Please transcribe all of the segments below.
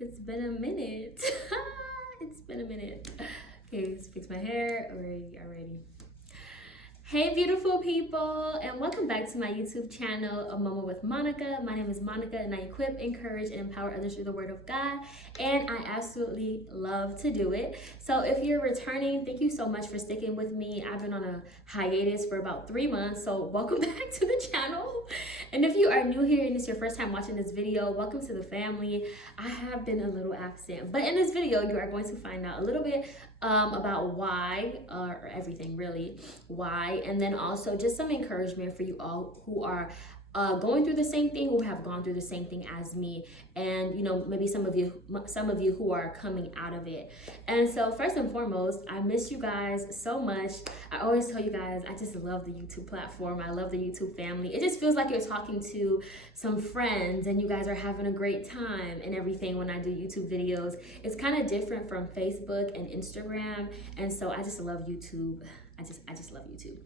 It's been a minute. It's been a minute. Okay, let's fix my hair. Already. Hey, beautiful people, and welcome back to my YouTube channel, A Moment with Monica. My name is Monica, and I equip, encourage, and empower others through the Word of God, and I absolutely love to do it. So if you're returning, thank you so much for sticking with me. I've been on a hiatus for about 3 months, so welcome back to the channel. And if you are new here and it's your first time watching this video, welcome to the family. I have been a little absent, but in this video, you are going to find out a little bit about why, or everything really, why, and then also just some encouragement for you all who are going through the same thing, who have gone through the same thing as me, and maybe some of you who are coming out of it. And so first and foremost, I miss you guys so much. I always tell you guys, I just love the YouTube platform. I love the YouTube family. It just feels like you're talking to some friends and you guys are having a great time and everything when I do YouTube videos. It's kind of different from Facebook and Instagram, and so I just love YouTube. I just love YouTube.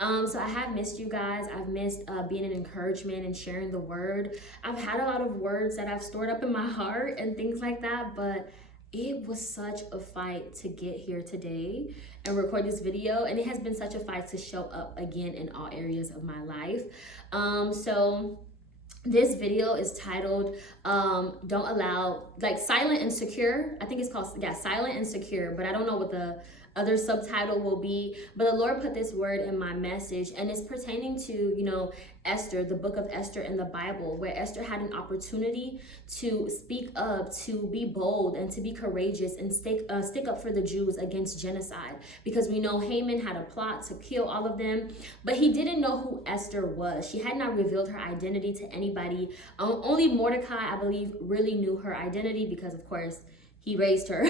So I have missed you guys. I've missed being an encouragement and sharing the word. I've had a lot of words that I've stored up in my heart and things like that, but it was such a fight to get here today and record this video, and it has been such a fight to show up again in all areas of my life. So this video is titled don't allow, like, silent and secure. I think it's called, yeah, silent and secure, but I don't know what the other subtitle will be. But the Lord put this word in my message, and it's pertaining to Esther, the book of Esther in the Bible, where Esther had an opportunity to speak up, to be bold and to be courageous and stick up for the Jews against genocide, because we know Haman had a plot to kill all of them, but he didn't know who Esther was. She had not revealed her identity to anybody. Only Mordecai, I believe, really knew her identity because, of course, he raised her.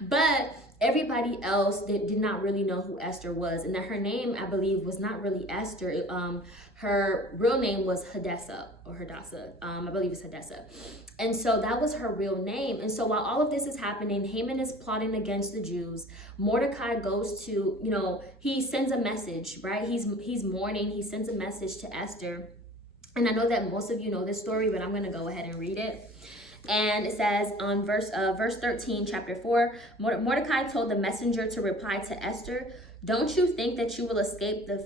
But everybody else did not really know who Esther was, and that her name, I believe, was not really Esther. Her real name was Hadassah, or Hadassah. I believe it's Hadassah. And so that was her real name. And so while all of this is happening, Haman is plotting against the Jews. Mordecai goes to, he sends a message, right? He's mourning. He sends a message to Esther. And I know that most of you know this story, but I'm going to go ahead and read it. And it says on verse 13, chapter 4, Mordecai told the messenger to reply to Esther, don't think that you will escape the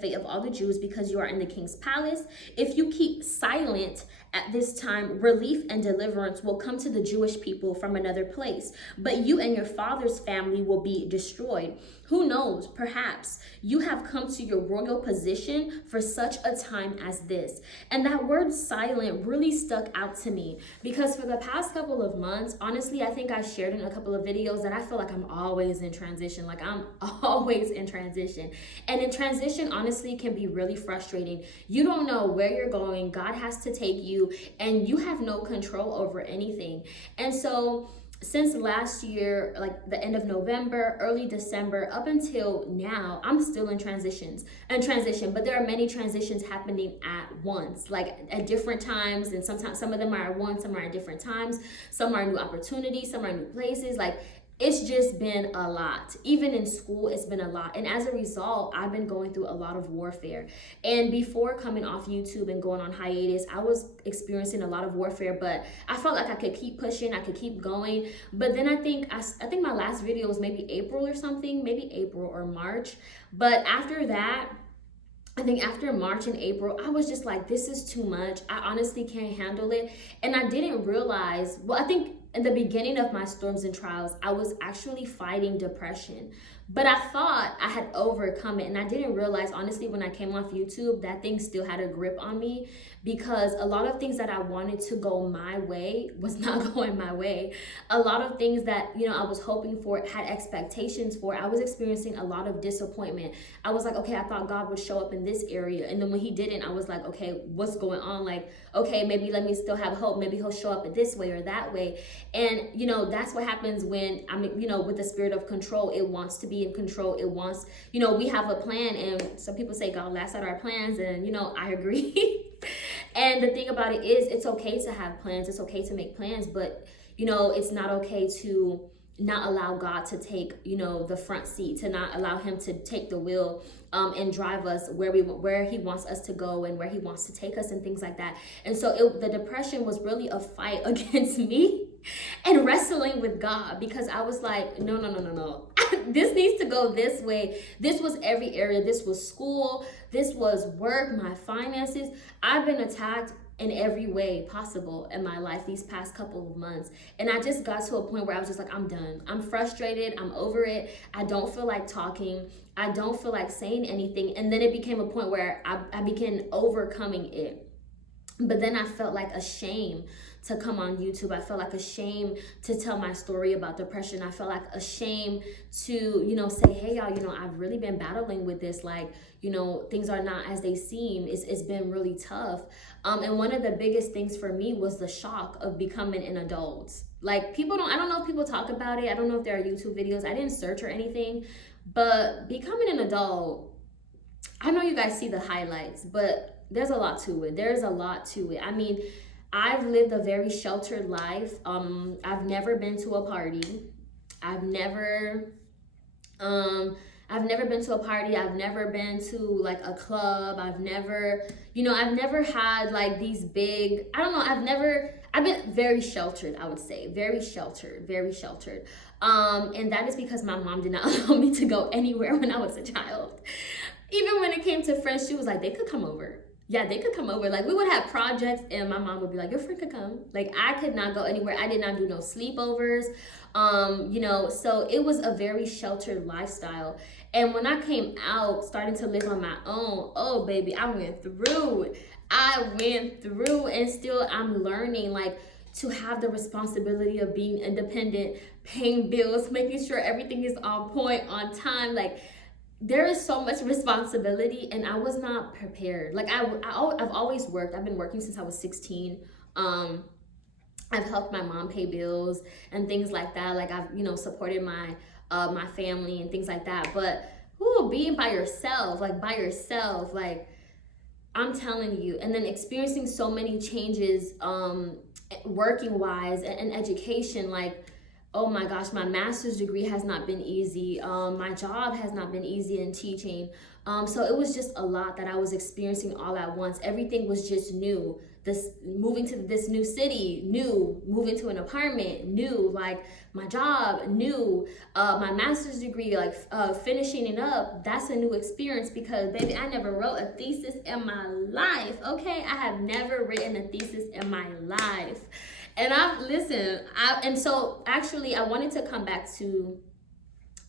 fate of all the Jews because you are in the king's palace. If you keep silent at this time, relief and deliverance will come to the Jewish people from another place, but you and your father's family will be destroyed. Who knows, perhaps you have come to your royal position for such a time as this. And that word silent really stuck out to me, because for the past couple of months, honestly, I think I shared in a couple of videos that I feel like I'm always in transition. Like, I'm always in transition. And in transition, honestly, can be really frustrating. You don't know where you're going. God has to take you, and you have no control over anything. And so since last year, like the end of November, early December, up until now, I'm still in transition, but there are many transitions happening at once, like at different times. And sometimes some of them are at once, some are at different times, some are new opportunities, some are new places. Like, it's just been a lot. Even in school, it's been a lot. And as a result, I've been going through a lot of warfare. And before coming off YouTube and going on hiatus, I was experiencing a lot of warfare, but I felt like I could keep pushing, I could keep going. But then I think my last video was maybe April or something, maybe April or March. But after that, I think after March and April, I was just like, this is too much. I honestly can't handle it. And I didn't realize, I think in the beginning of my storms and trials, I was actually fighting depression. But I thought I had overcome it. And I didn't realize, honestly, when I came off YouTube, that thing still had a grip on me, because a lot of things that I wanted to go my way was not going my way. A lot of things that, I was hoping for, had expectations for, I was experiencing a lot of disappointment. I was like, okay, I thought God would show up in this area. And then when he didn't, I was like, okay, what's going on? Like, okay, maybe let me still have hope. Maybe he'll show up in this way or that way. And, that's what happens when I'm, with the spirit of control. It wants to be in control. It wants, we have a plan, and some people say God laughs at our plans, and, I agree. And the thing about it is, it's okay to have plans. It's okay to make plans, but, it's not okay to not allow God to take, you know, the front seat, to not allow him to take the wheel and drive us where he wants us to go and where he wants to take us and things like that. And so the depression was really a fight against me and wrestling with God, because I was like, no. This needs to go this way. This was every area. This was school. This was work, my finances. I've been attacked in every way possible in my life these past couple of months. And I just got to a point where I was just like, I'm done. I'm frustrated. I'm over it. I don't feel like talking. I don't feel like saying anything. And then it became a point where I began overcoming it. But then I felt like ashamed to come on YouTube. I felt like ashamed to tell my story about depression. I felt like ashamed to, you know, say, hey, y'all, you know, I've really been battling with this. Like, you know, things are not as they seem. It's been really tough. And one of the biggest things for me was the shock of becoming an adult. Like, I don't know if people talk about it. I don't know if there are YouTube videos. I didn't search or anything. But becoming an adult, I know you guys see the highlights, but there's a lot to it. There's a lot to it. I mean, I've lived a very sheltered life. I've never been to a party. I've never been to a party. I've never been to like a club. I've never had like these big, I've been very sheltered, I would say. Very sheltered. And that is because my mom did not allow me to go anywhere when I was a child. Even when it came to friends, she was like, they could come over. Yeah, they could come over. Like, we would have projects and my mom would be like, your friend could come. Like, I could not go anywhere. I did not do no sleepovers. So it was a very sheltered lifestyle. And when I came out, starting to live on my own, oh baby, I went through. And still I'm learning, like, to have the responsibility of being independent, paying bills, making sure everything is on point, on time. Like, there is so much responsibility, and I was not prepared. Like, I've always worked. I've been working since I was 16. I've helped my mom pay bills and things like that. Like, I've, you know, supported my family and things like that. But being by yourself, like, I'm telling you, and then experiencing so many changes working wise and education, like, oh my gosh, my master's degree has not been easy. My job has not been easy in teaching. So it was just a lot that I was experiencing all at once. Everything was just new. Moving to this new city, new. Moving to an apartment, new. Like, my job, new. My master's degree, like, finishing it up, that's a new experience, because baby, I never wrote a thesis in my life, okay? I have never written a thesis in my life. And so actually I wanted to come back to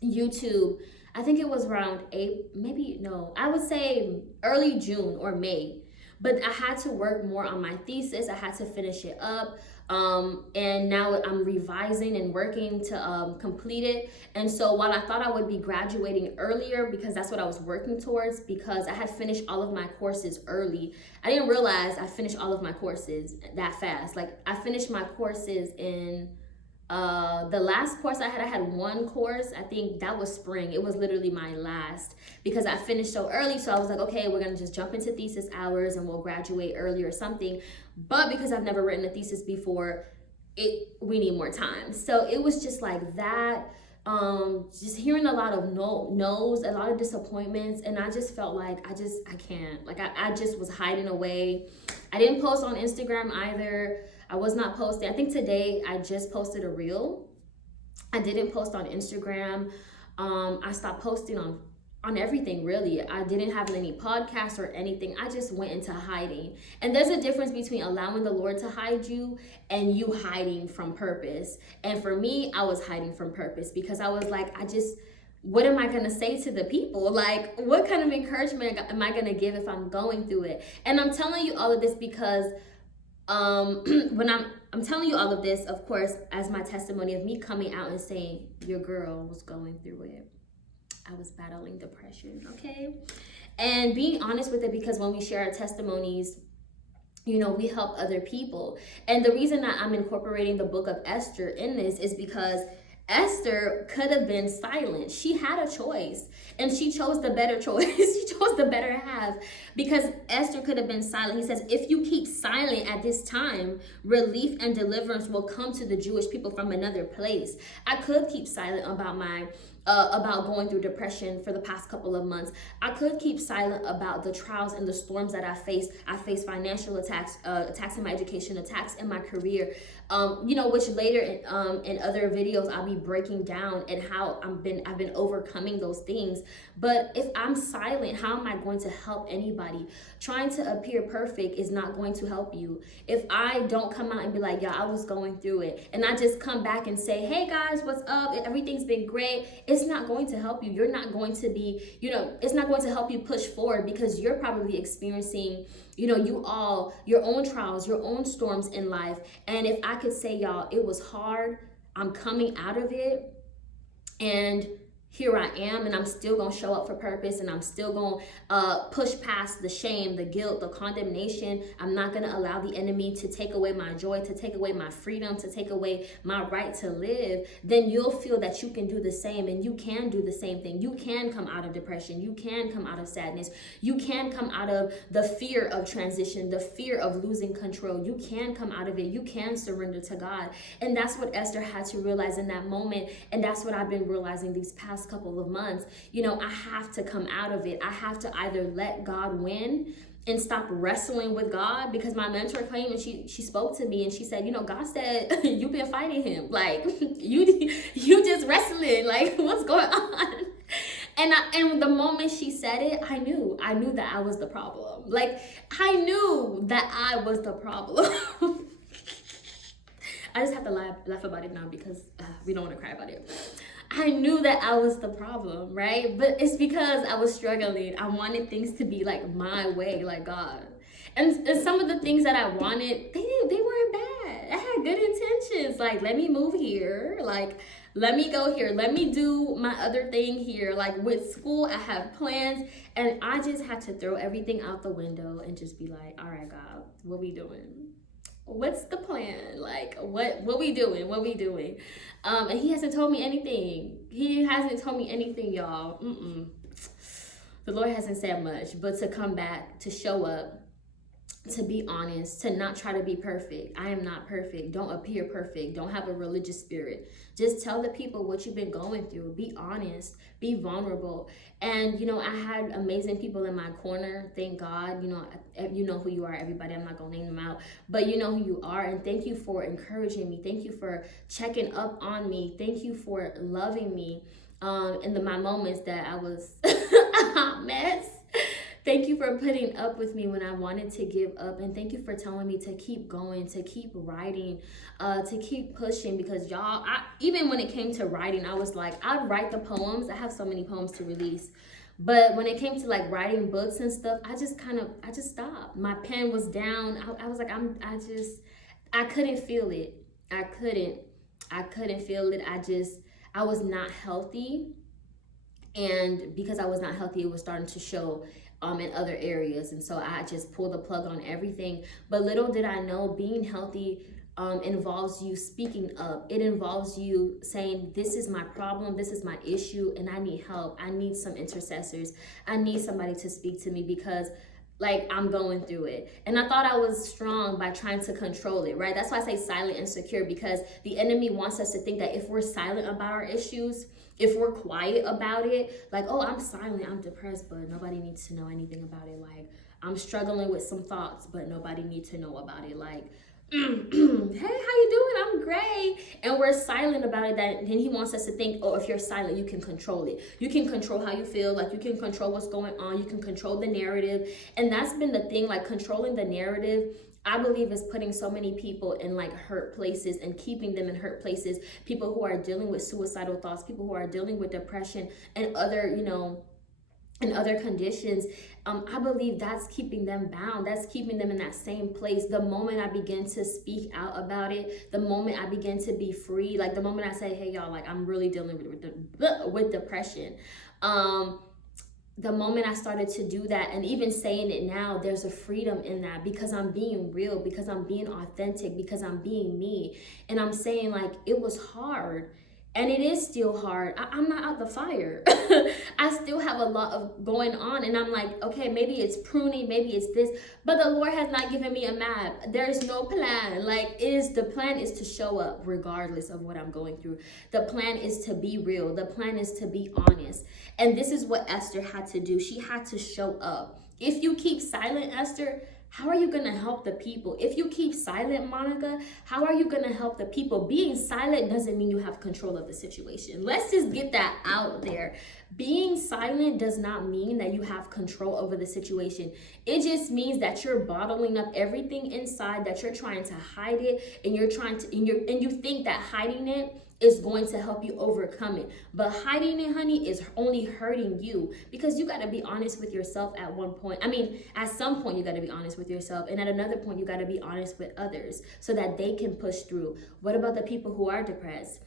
YouTube. I think it was around I would say early June or May. But I had to work more on my thesis. I had to finish it up. And now I'm revising and working to complete it. And so while I thought I would be graduating earlier, because that's what I was working towards, because I had finished all of my courses early, I didn't realize I finished all of my courses that fast. Like, I finished my courses in the last course I had one course. I think that was spring. It was literally my last, because I finished so early. So I was like, okay, we're gonna just jump into thesis hours and we'll graduate early or something. But because I've never written a thesis before, we need more time. So it was just like that. Just hearing a lot of no's, a lot of disappointments, and I just felt like I can't. Like, I just was hiding away. I didn't post on Instagram either. I was not posting. I think today I just posted a reel. I didn't post on Instagram. I stopped posting on everything, really. I didn't have any podcasts or anything. I just went into hiding. And there's a difference between allowing the Lord to hide you and you hiding from purpose. And for me, I was hiding from purpose, because I was like, what am I going to say to the people? Like, what kind of encouragement am I going to give if I'm going through it? And I'm telling you all of this because when I'm telling you all of this, of course, as my testimony of me coming out and saying, your girl was going through it. I was battling depression, okay? And being honest with it, because when we share our testimonies, you know, we help other people. And the reason that I'm incorporating the book of Esther in this is because Esther could have been silent. She had a choice, and she chose the better choice. She chose the better half, because Esther could have been silent. He says, if you keep silent at this time, relief and deliverance will come to the Jewish people from another place. I could keep silent about my about going through depression for the past couple of months. I could keep silent about the trials and the storms that I face. I face financial attacks, attacks in my education, attacks in my career, which later in other videos I'll be breaking down and how I've been overcoming those things. But if I'm silent, how am I going to help anybody? Trying to appear perfect is not going to help you. If I don't come out and be like, yeah, I was going through it, and I just come back and say, hey guys, what's up? Everything's been great. It's not going to help you. You're not going to be, it's not going to help you push forward, because you're probably experiencing, your own trials, your own storms in life. And if I could say, y'all, it was hard, I'm coming out of it, and here I am, and I'm still gonna show up for purpose, and I'm still gonna push past the shame, the guilt, the condemnation. I'm not gonna allow the enemy to take away my joy, to take away my freedom, to take away my right to live. Then you'll feel that you can do the same, and you can do the same thing. You can come out of depression. You can come out of sadness. You can come out of the fear of transition, the fear of losing control. You can come out of it. You can surrender to God. And that's what Esther had to realize in that moment. And that's what I've been realizing these past couple of months. I have to come out of it. I have to either let God win and stop wrestling with God, because my mentor came and she spoke to me and she said, God said you've been fighting him, like you just wrestling, like what's going on? And the moment she said it, I knew that I was the problem. Like I knew that I was the problem. I just have to laugh about it now, because we don't want to cry about it. I knew that I was the problem, right? But it's because I was struggling. I wanted things to be like my way, like God. And some of the things that I wanted, they weren't bad. I had good intentions. Like, let me move here. Like, let me go here. Let me do my other thing here. Like with school, I have plans. And I just had to throw everything out the window and just be like, all right, God, what we doing? What's the plan? Like, what we doing? What we doing? And he hasn't told me anything. He hasn't told me anything, y'all. The Lord hasn't said much, but to come back, to show up, to be honest, to not try to be perfect. I am not perfect. Don't appear perfect. Don't have a religious spirit. Just tell the people what you've been going through. Be honest. Be vulnerable. And, I had amazing people in my corner. Thank God. You know who you are, everybody. I'm not going to name them out. But you know who you are. And thank you for encouraging me. Thank you for checking up on me. Thank you for loving me in my moments that I was a hot mess. Thank you for putting up with me when I wanted to give up. And thank you for telling me to keep going, to keep writing, to keep pushing. Because y'all, even when it came to writing, I was like, I'd write the poems. I have so many poems to release. But when it came to like writing books and stuff, I just stopped. My pen was down. I was like, I couldn't feel it. I couldn't feel it. I was not healthy. And because I was not healthy, it was starting to show in other areas. And so I just pulled the plug on everything. But little did I know, being healthy involves you speaking up. It involves you saying, this is my problem, this is my issue, and I need help. I need some intercessors. I need somebody to speak to me, because like I'm going through it. And I thought I was strong by trying to control it, right? That's why I say silent and secure, because the enemy wants us to think that if we're silent about our issues, if we're quiet about it, like, oh, I'm silent, I'm depressed, but nobody needs to know anything about it. Like, I'm struggling with some thoughts, but nobody needs to know about it. Like, hey, how you doing? I'm great. And we're silent about it. Then he wants us to think, oh, if you're silent, you can control it. You can control how you feel. Like, you can control what's going on. You can control the narrative. And that's been the thing, like controlling the narrative, I believe, is putting so many people in like hurt places and keeping them in hurt places. People who are dealing with suicidal thoughts, people who are dealing with depression and other, and other conditions. I believe that's keeping them bound. That's keeping them in that same place. The moment I begin to speak out about it, the moment I begin to be free, like the moment I say, hey y'all, like I'm really dealing with depression. The moment I started to do that, and even saying it now, there's a freedom in that, because I'm being real, because I'm being authentic, because I'm being me. And I'm saying, like, it was hard. And it is still hard. I'm not out the fire. I still have a lot of going on. And I'm like, okay, maybe it's pruning, maybe it's this. But the Lord has not given me a map. There's no plan. Like, the plan is to show up regardless of what I'm going through. The plan is to be real. The plan is to be honest. And this is what Esther had to do. She had to show up. If you keep silent, Esther, how are you going to help the people? If you keep silent, Monica, how are you going to help the people? Being silent doesn't mean you have control of the situation. Let's just get that out there. Being silent does not mean that you have control over the situation. It just means that you're bottling up everything inside, that you're trying to hide it, and you think that hiding it is going to help you overcome it. But hiding it, honey, is only hurting you, because you got to be honest with yourself at one point. I mean, at some point you got to be honest with yourself, and at another point you got to be honest with others so that they can push through. What about the people who are depressed?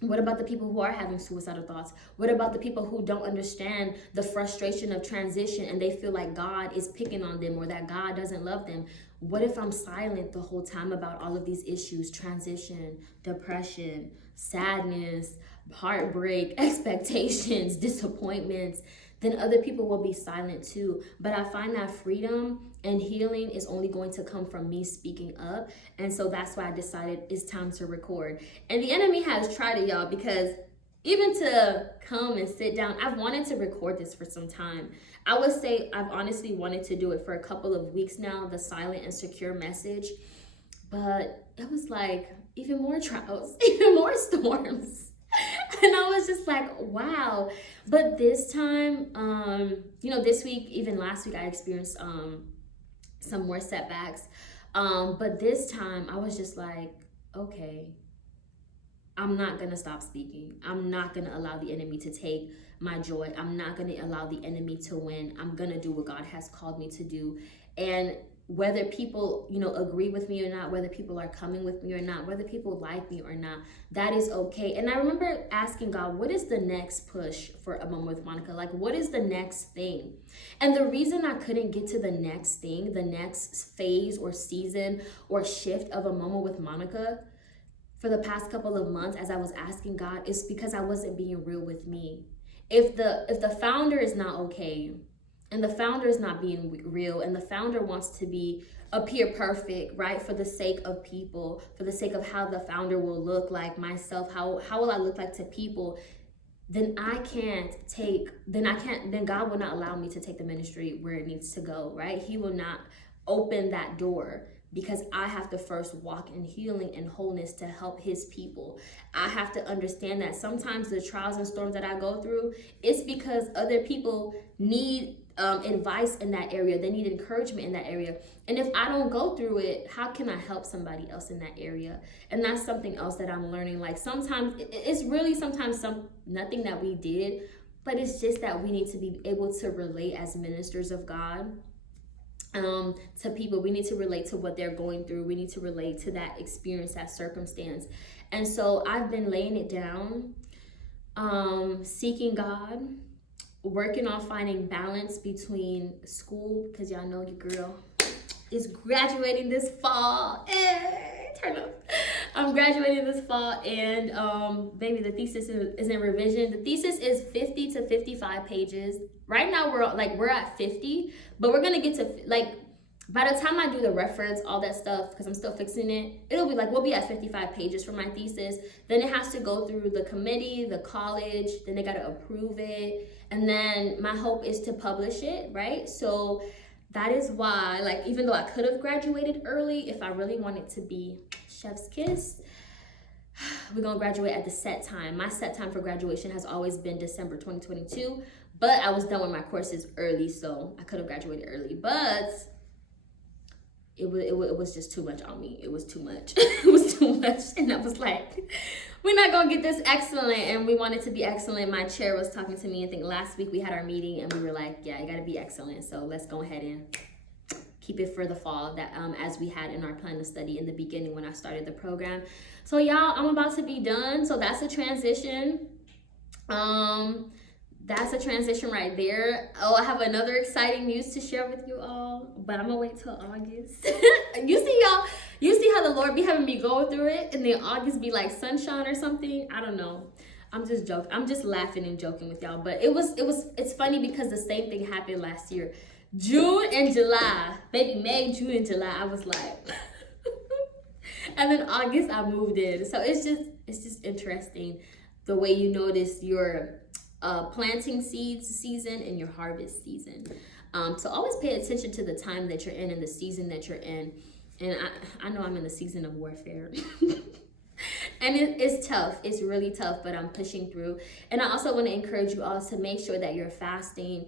What about the people who are having suicidal thoughts? What about the people who don't understand the frustration of transition and they feel like God is picking on them or that God doesn't love them? What if I'm silent the whole time about all of these issues? Transition, depression, sadness, heartbreak, expectations, disappointments. Then other people will be silent too. But I find that freedom and healing is only going to come from me speaking up. And so that's why I decided it's time to record. And the enemy has tried it, y'all, because even to come and sit down, I've wanted to record this for some time. I would say I've honestly wanted to do it for a couple of weeks now, the silent and secure message. But it was like even more trials, even more storms. And I was just like, wow. But this time, this week, even last week, I experienced some more setbacks. But this time I was just like, okay, I'm not going to stop speaking. I'm not going to allow the enemy to take my joy. I'm not going to allow the enemy to win. I'm going to do what God has called me to do. And whether people, agree with me or not, whether people are coming with me or not, whether people like me or not, that is okay. And I remember asking God, what is the next push for A Moment with Monica? Like, what is the next thing? And the reason I couldn't get to the next thing, the next phase or season or shift of A Moment with Monica for the past couple of months as I was asking God, is because I wasn't being real with me. If the founder is not okay, and the founder is not being real, and the founder wants to appear perfect, right? For the sake of people, for the sake of how the founder will look like, myself, how will I look like to people, then God will not allow me to take the ministry where it needs to go, right? He will not open that door, because I have to first walk in healing and wholeness to help his people. I have to understand that sometimes the trials and storms that I go through, it's because other people need advice in that area. They need encouragement in that area. And if I don't go through it, how can I help somebody else in that area? And that's something else that I'm learning. Like, sometimes it's really nothing that we did, but it's just that we need to be able to relate as ministers of God to people. We need to relate to what they're going through. We need to relate to that experience, that circumstance. And so I've been laying it down, seeking God, working on finding balance between school, because y'all know your girl is graduating this fall. Turn up. I'm graduating this fall, and baby, the thesis is in revision. The thesis is 50 to 55 pages. Right now we're at 50, but we're gonna get to, like, by the time I do the reference, all that stuff, because I'm still fixing it, we'll be at 55 pages for my thesis. Then it has to go through the committee, the college, then they gotta approve it. And then my hope is to publish it, right? So that is why, like, even though I could have graduated early, if I really wanted to be chef's kiss, we're gonna graduate at the set time. My set time for graduation has always been December 2022, but I was done with my courses early, so I could have graduated early, but it was just too much on me. It was too much. It was too much. And I was like, we're not going to get this excellent. And we wanted to be excellent. My chair was talking to me. I think last week we had our meeting and we were like, yeah, you got to be excellent. So let's go ahead and keep it for the fall, that as we had in our plan of study in the beginning when I started the program. So y'all, I'm about to be done. So that's a transition. That's a transition right there. Oh, I have another exciting news to share with you all, but I'm gonna wait till August. You see, y'all, you see how the Lord be having me go through it, and then August be like sunshine or something. I don't know. I'm just joking. I'm just laughing and joking with y'all. But it's funny because the same thing happened last year. June and July, maybe May, June and July, I was like, and then August I moved in. So it's just interesting the way you notice your planting seeds season and your harvest season. So always pay attention to the time that you're in and the season that you're in. And I know I'm in the season of warfare. And it's tough. It's really tough, but I'm pushing through. And I also want to encourage you all to make sure that you're fasting.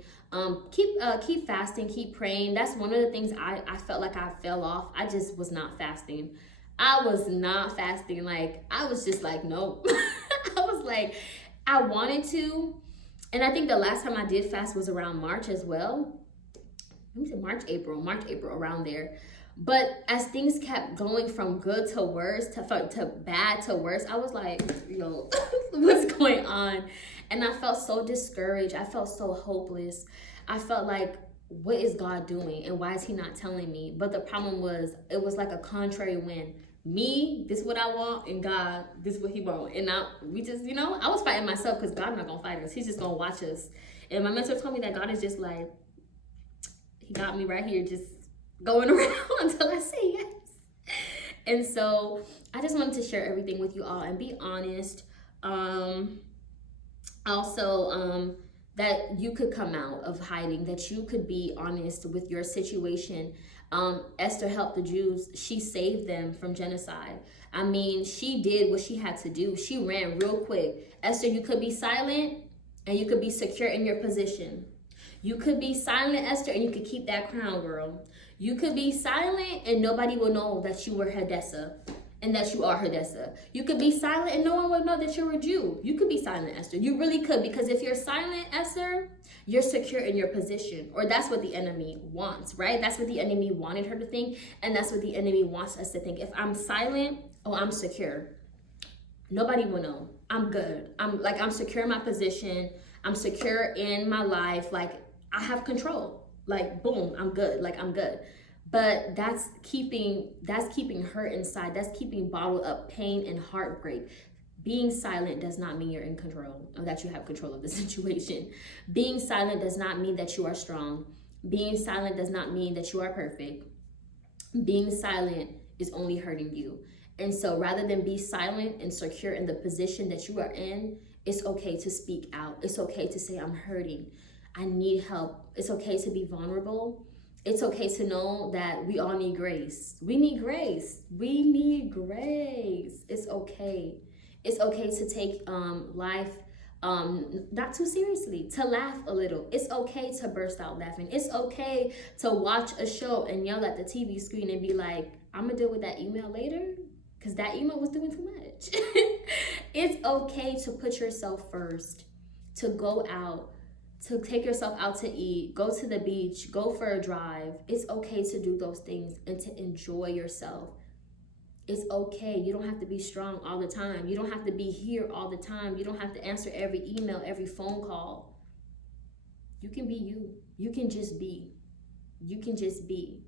Keep fasting, keep praying. That's one of the things I felt like I fell off. I just was not fasting. I was not fasting. Like, I was just like, nope. I was like, I wanted to. And I think the last time I did fast was around March as well. Let me say March, April, around there. But as things kept going from good to worse, to bad to worse, I was like, yo, what's going on? And I felt so discouraged. I felt so hopeless. I felt like, what is God doing? And why is he not telling me? But the problem was, it was like a contrary wind. Me, this is what I want, and God, this is what he wants. And we just, I was fighting myself because God's not going to fight us. He's just going to watch us. And my mentor told me that God is just like, he got me right here, just going around until I say yes. And so I just wanted to share everything with you all and be honest. Also, that you could come out of hiding, that you could be honest with your situation. Esther helped the Jews. She saved them from genocide. I mean, she did what she had to do. She ran real quick. Esther, you could be silent and you could be secure in your position. You could be silent, Esther, and you could keep that crown, girl. You could be silent and nobody will know that you were Hadassah and that you are Hadassah. You could be silent and no one will know that you're a Jew. You could be silent, Esther. You really could, because if you're silent, Esther, you're secure in your position. Or that's what the enemy wants, right? That's what the enemy wanted her to think, and that's what the enemy wants us to think. If I'm silent, oh, I'm secure. Nobody will know. I'm good. I'm secure in my position. I'm secure in my life. Like, I have control. Like, boom, I'm good. Like, I'm good. But that's keeping her inside. That's keeping bottled up pain and heartbreak. Being silent does not mean you're in control, or that you have control of the situation. Being silent does not mean that you are strong. Being silent does not mean that you are perfect. Being silent is only hurting you. And so rather than be silent and secure in the position that you are in, it's okay to speak out. It's okay to say, I'm hurting. I need help. It's okay to be vulnerable. It's okay to know that we all need grace. We need grace. We need grace. It's okay. It's okay to take life not too seriously, to laugh a little. It's okay to burst out laughing. It's okay to watch a show and yell at the TV screen and be like, I'm gonna deal with that email later because that email was doing too much. It's okay to put yourself first, to go out, to take yourself out to eat, go to the beach, go for a drive. It's okay to do those things and to enjoy yourself. It's okay. You don't have to be strong all the time. You don't have to be here all the time. You don't have to answer every email, every phone call. You can be you. You can just be. You can just be.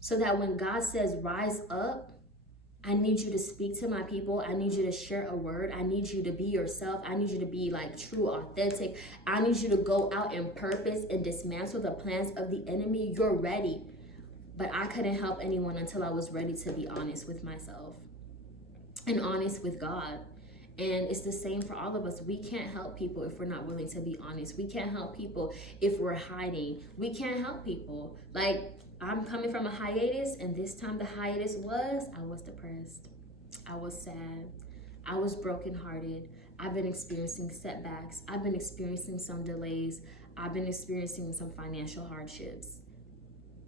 So that when God says, rise up, I need you to speak to my people. I need you to share a word. I need you to be yourself. I need you to be like true, authentic. I need you to go out in purpose and dismantle the plans of the enemy. You're ready. But I couldn't help anyone until I was ready to be honest with myself and honest with God. And it's the same for all of us. We can't help people if we're not willing to be honest. We can't help people if we're hiding. We can't help people. Like, I'm coming from a hiatus, and this time the hiatus I was depressed. I was sad. I was brokenhearted. I've been experiencing setbacks. I've been experiencing some delays. I've been experiencing some financial hardships.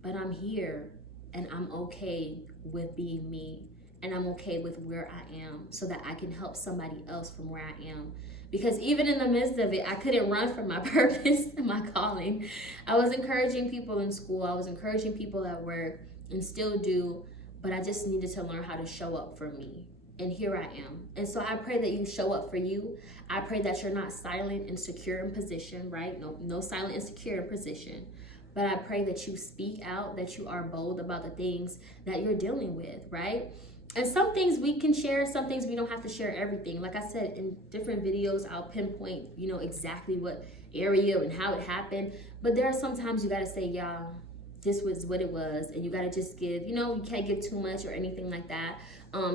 But I'm here, and I'm okay with being me, and I'm okay with where I am so that I can help somebody else from where I am. Because even in the midst of it, I couldn't run from my purpose and my calling. I was encouraging people in school. I was encouraging people at work, and still do, but I just needed to learn how to show up for me. And here I am. And so I pray that you show up for you. I pray that you're not silent and secure in position, right? No silent and secure in position. But I pray that you speak out, that you are bold about the things that you're dealing with, right? And some things we can share, some things we don't have to share everything. Like I said, in different videos, I'll pinpoint, exactly what area and how it happened. But there are some times you got to say, yeah, this was what it was. And you got to just give, you can't give too much or anything like that.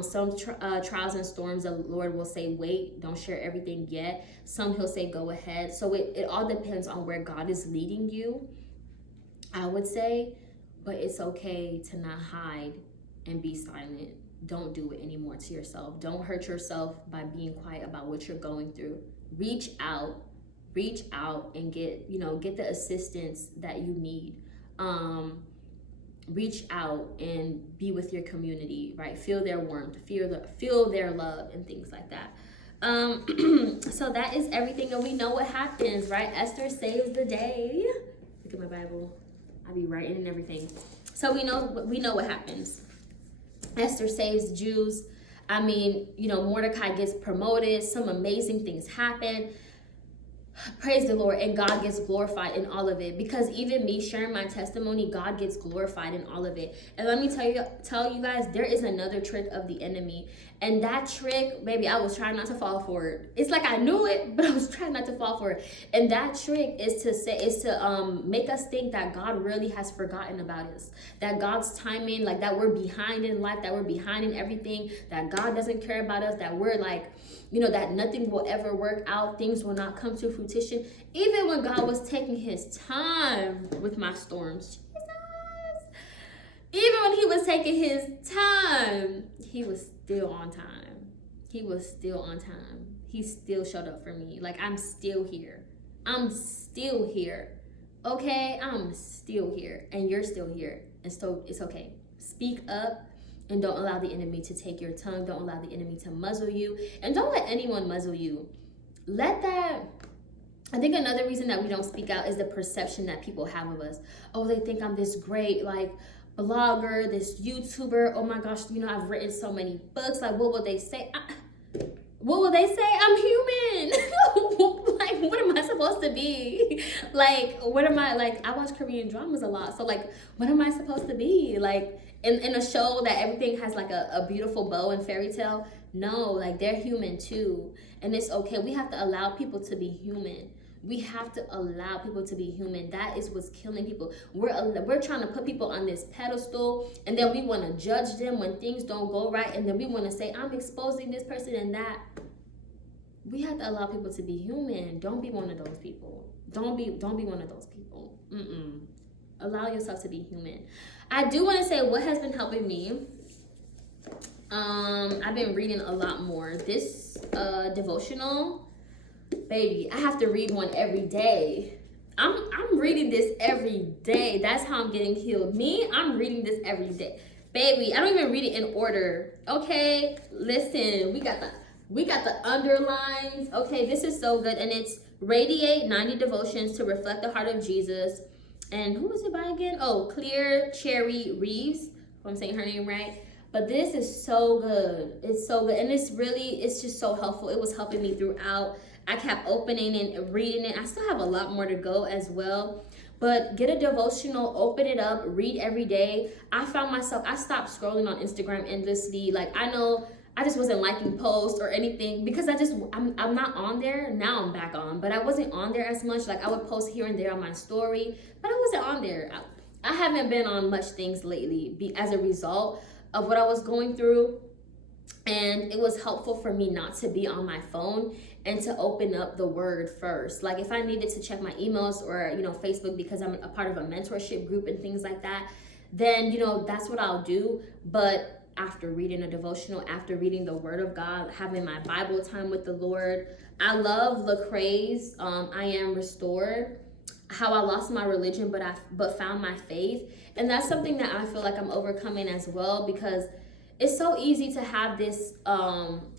Some trials and storms, the Lord will say, wait, don't share everything yet. Some he'll say, go ahead. So it all depends on where God is leading you, I would say. But it's okay to not hide and be silent. Don't do it anymore to yourself. Don't hurt yourself by being quiet about what you're going through. Reach out and get the assistance that you need. Reach out and be with your community, right? Feel their warmth, feel their love and things like that. So that is everything, and we know what happens, right? Esther saves the day. Look at my Bible. I be writing and everything. So we know what happens. Esther saves the Jews. Mordecai gets promoted. Some amazing things happen. Praise the Lord, and God gets glorified in all of it. Because even me sharing my testimony, God gets glorified in all of it. And let me tell you guys, there is another trick of the enemy. And that trick, baby, I was trying not to fall for it. It's like I knew it, but I was trying not to fall for it. And that trick is to make us think that God really has forgotten about us. That God's timing, like that we're behind in life, that we're behind in everything, that God doesn't care about us, that we're like, that nothing will ever work out, things will not come to fruition. Even when God was taking his time with my storms, Jesus, even when he was taking his time, he was still on time. He was still on time. He still showed up for me. Like, I'm still here. I'm still here. Okay? I'm still here. And you're still here. And so it's okay. Speak up. And don't allow the enemy to take your tongue. Don't allow the enemy to muzzle you. And don't let anyone muzzle you. I think another reason that we don't speak out is the perception that people have of us. Oh, they think I'm this great, blogger, this YouTuber. Oh my gosh, I've written so many books. Like, what will they say? What will they say? I'm human. What am I supposed to be? What am I, I watch Korean dramas a lot. So, what am I supposed to be? In a show that everything has, a beautiful bow and fairy tale. No, they're human too. And it's okay. We have to allow people to be human. We have to allow people to be human. That is what's killing people. We're trying to put people on this pedestal, and then we want to judge them when things don't go right, and then we want to say, I'm exposing this person and that. We have to allow people to be human. Don't be one of those people. Don't be one of those people. Allow yourself to be human. I do want to say what has been helping me. I've been reading a lot more. This devotional, baby, I have to read one every day. I'm reading this every day. That's how I'm getting healed. I'm reading this every day. Baby, I don't even read it in order. Okay, listen, we got the underlines. Okay, this is so good. And it's Radiate 90 Devotions to Reflect the Heart of Jesus. And who was it by again? Oh, Claire Cherry Reeves, if I'm saying her name right. But this is so good. It's so good. And it's just so helpful. It was helping me throughout. I kept opening and reading it. I still have a lot more to go as well. But get a devotional, open it up, read every day. I found myself, I stopped scrolling on Instagram endlessly. I know I just wasn't liking posts or anything because I'm not on there. Now I'm back on, but I wasn't on there as much. I would post here and there on my story, but I wasn't on there. I haven't been on much things lately as a result of what I was going through. And it was helpful for me not to be on my phone and to open up the word first. If I needed to check my emails or, Facebook, because I'm a part of a mentorship group and things like that, then, that's what I'll do. But after reading a devotional, after reading the word of God, having my Bible time with the Lord. I love Lecrae's I Am Restored, how I lost my religion but found my faith. And that's something that I feel like I'm overcoming as well, because it's so easy to have this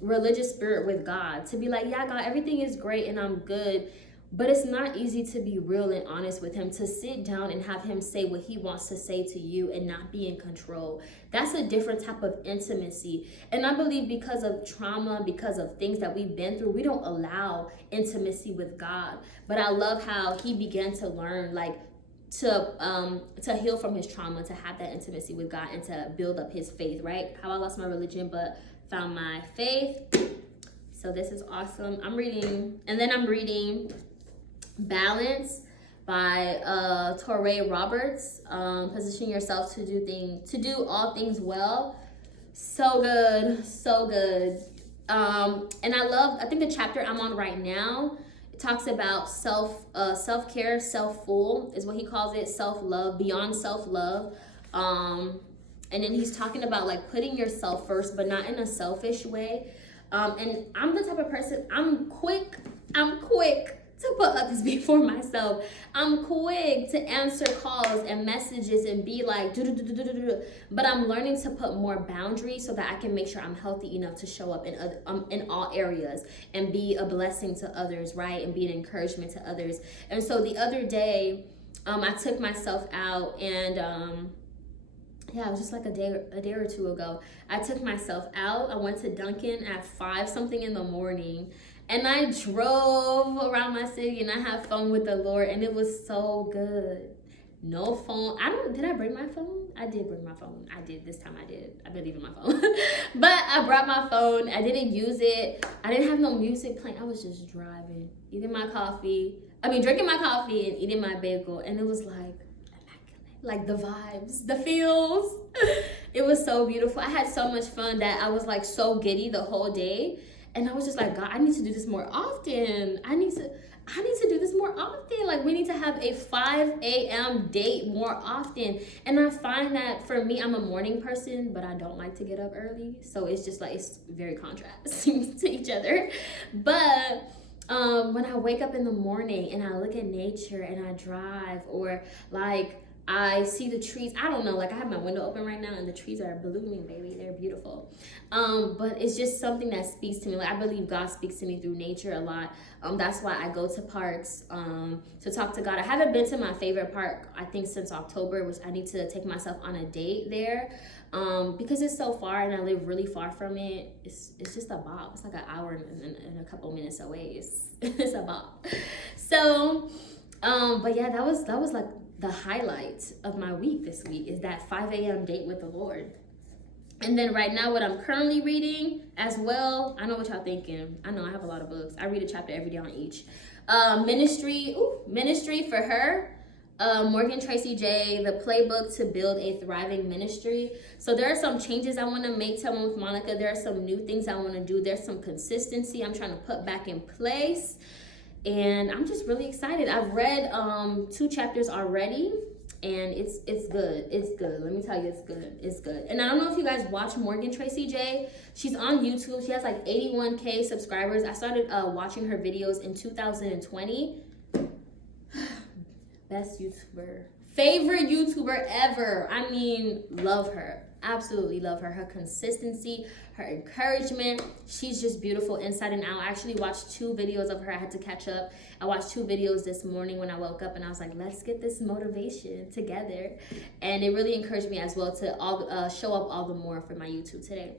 religious spirit with God, to be like, yeah, God, everything is great and I'm good. But it's not easy to be real and honest with him, to sit down and have him say what he wants to say to you and not be in control. That's a different type of intimacy. And I believe because of trauma, because of things that we've been through, we don't allow intimacy with God. But I love how he began to learn, to heal from his trauma, to have that intimacy with God, and to build up his faith, right? How I lost my religion but found my faith. So this is awesome. I'm reading Balance by Touré Roberts. Position yourself to do all things well. So good, so good. And I think the chapter I'm on right now, it talks about self-care, self-full is what he calls it, self-love, beyond self-love. And then he's talking about like putting yourself first, but not in a selfish way. And I'm the type of person, I'm quick to put others before myself. I'm quick to answer calls and messages and be like, but I'm learning to put more boundaries so that I can make sure I'm healthy enough to show up in all areas and be a blessing to others, right? And be an encouragement to others. And so the other day, I took myself out, and it was just like a day or two ago. I took myself out. I went to Dunkin' at 5 something in the morning. And I drove around my city and I had fun with the Lord, and it was so good. No phone. Did I bring my phone? I did bring my phone. I did. This time I did. I've been leaving my phone. But I brought my phone. I didn't use it. I didn't have no music playing. I was just driving, drinking my coffee and eating my bagel. And it was like immaculate. Like the vibes, the feels. It was so beautiful. I had so much fun that I was like so giddy the whole day. And I was just like, God, I need to do this more often. I need to do this more often. Like, we need to have a 5 a.m. date more often. And I find that for me, I'm a morning person, but I don't like to get up early. So it's just like, it's very contrasting to each other. But when I wake up in the morning and I look at nature and I drive, or like I see the trees, I don't know, like I have my window open right now and the trees are blooming, baby. They're beautiful. But it's just something that speaks to me. Like, I believe God speaks to me through nature a lot. That's why I go to parks to talk to God. I haven't been to my favorite park, I think, since October, which I need to take myself on a date there. Because it's so far and I live really far from it. It's just a bop. It's like an hour and a couple minutes away. It's a bop. So, but yeah, that was like the highlight of my week this week, is that 5 a.m. date with the Lord. And then right now, what I'm currently reading as well, I know what y'all thinking. I know I have a lot of books. I read a chapter every day on each. Ministry for Her. Morgan Tracy J, the playbook to build a thriving ministry. So there are some changes I want to make to One with Monica. There are some new things I want to do. There's some consistency I'm trying to put back in place. And I'm just really excited. I've read 2 chapters already, and it's good. It's good. Let me tell you, it's good. It's good. And I don't know if you guys watch Morgan Tracy J. She's on YouTube. She has like 81K subscribers. I started watching her videos in 2020. Best YouTuber. Favorite YouTuber ever. I mean, love her. Absolutely love her. Her consistency, her encouragement. She's just beautiful inside and out. I actually watched 2 videos of her. I had to catch up. I watched 2 videos this morning when I woke up, and I was like, let's get this motivation together. And it really encouraged me as well to show up all the more for my YouTube today.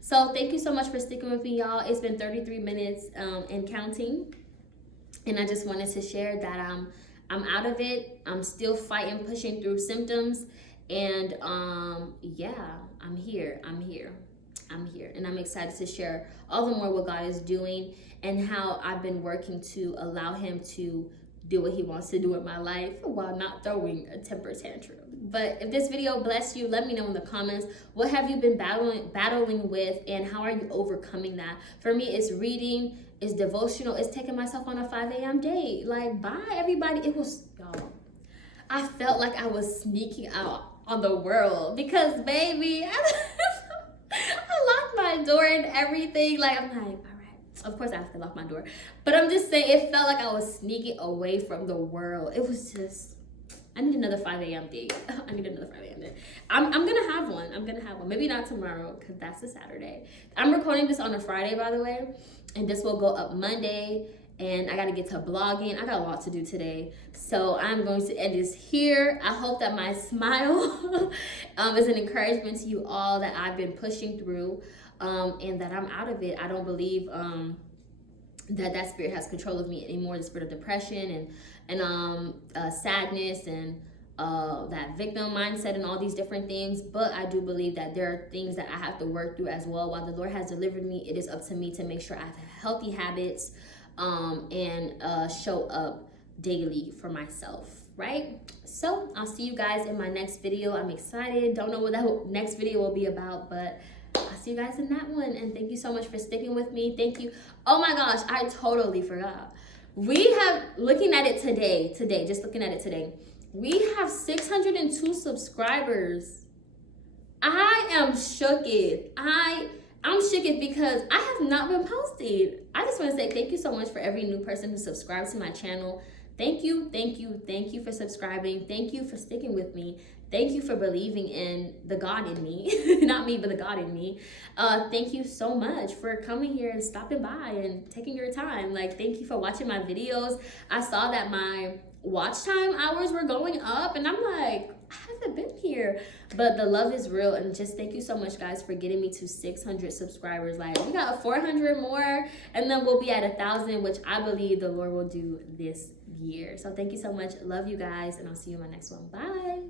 So thank you so much for sticking with me, y'all. It's been 33 minutes and counting. And I just wanted to share that I'm out of it. I'm still fighting, pushing through symptoms. And yeah, I'm here. And I'm excited to share all the more what God is doing and how I've been working to allow him to do what he wants to do in my life while not throwing a temper tantrum. But if this video blessed you, let me know in the comments. What have you been battling with, and how are you overcoming that? For me, it's reading, it's devotional, it's taking myself on a 5 a.m. date. Like, bye, everybody. It was, y'all, I felt like I was sneaking out on the world because, baby, I locked my door and everything. Like, I'm like, all right, of course I have to lock my door. But I'm just saying, it felt like I was sneaking away from the world. It was just, I need another 5 a.m. date. I need another 5 a.m. date. I'm gonna have one. Maybe not tomorrow, because that's a Saturday. I'm recording this on a Friday, by the way. And this will go up Monday. And I got to get to blogging. I got a lot to do today. So I'm going to end this here. I hope that my smile is an encouragement to you all, that I've been pushing through and that I'm out of it. I don't believe that spirit has control of me anymore, the spirit of depression and sadness and that victim mindset and all these different things. But I do believe that there are things that I have to work through as well. While the Lord has delivered me, it is up to me to make sure I have healthy habits and show up daily for myself, right? So I'll see you guys in my next video. I'm excited. Don't know what that next video will be about, but I'll see you guys in that one. And thank you so much for sticking with me. Thank you. Oh my gosh, I totally forgot. We have, looking at it today, just looking at it today, we have 602 subscribers. I am shooketh. I'm shooketh because I have not been posting. I just want to say thank you so much for every new person who subscribes to my channel. Thank you for subscribing. Thank you for sticking with me. Thank you for believing in the God in me. Not me, but the God in me. Thank you so much for coming here and stopping by and taking your time. Like, thank you for watching my videos. I saw that my watch time hours were going up, and I'm like, I haven't been here. But the love is real, and just thank you so much, guys, for getting me to 600 subscribers. Like, we got 400 more, and then we'll be at 1,000, which I believe the Lord will do this year. So thank you so much. Love you guys, and I'll see you in my next one. Bye.